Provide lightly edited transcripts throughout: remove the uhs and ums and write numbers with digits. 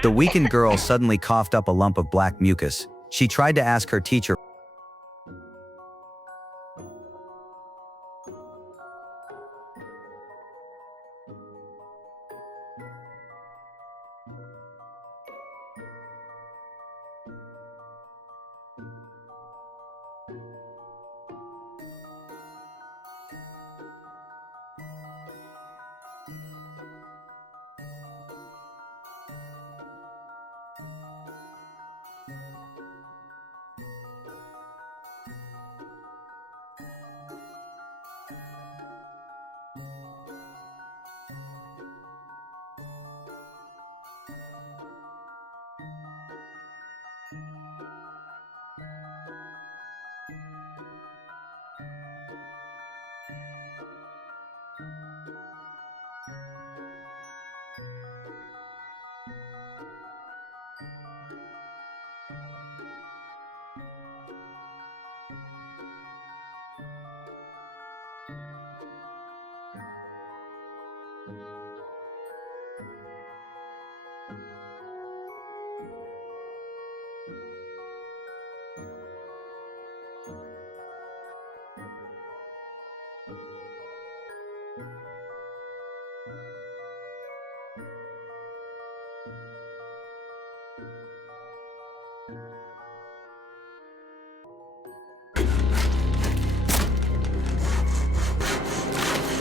The weakened girl suddenly coughed up a lump of black mucus. She tried to ask her teacher.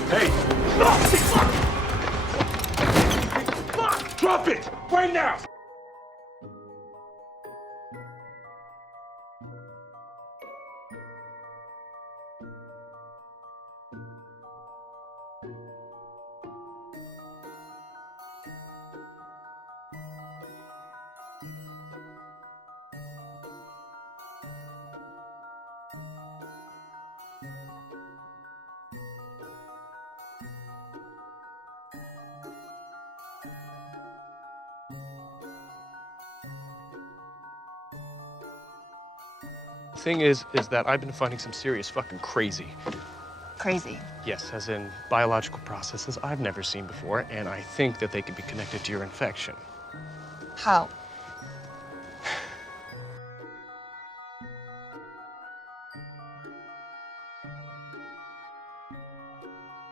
Hey! Drop it! Right now! The thing is that I've been finding some serious fucking crazy. Crazy. Yes, as in biological processes I've never seen before, and I think that they could be connected to your infection. How?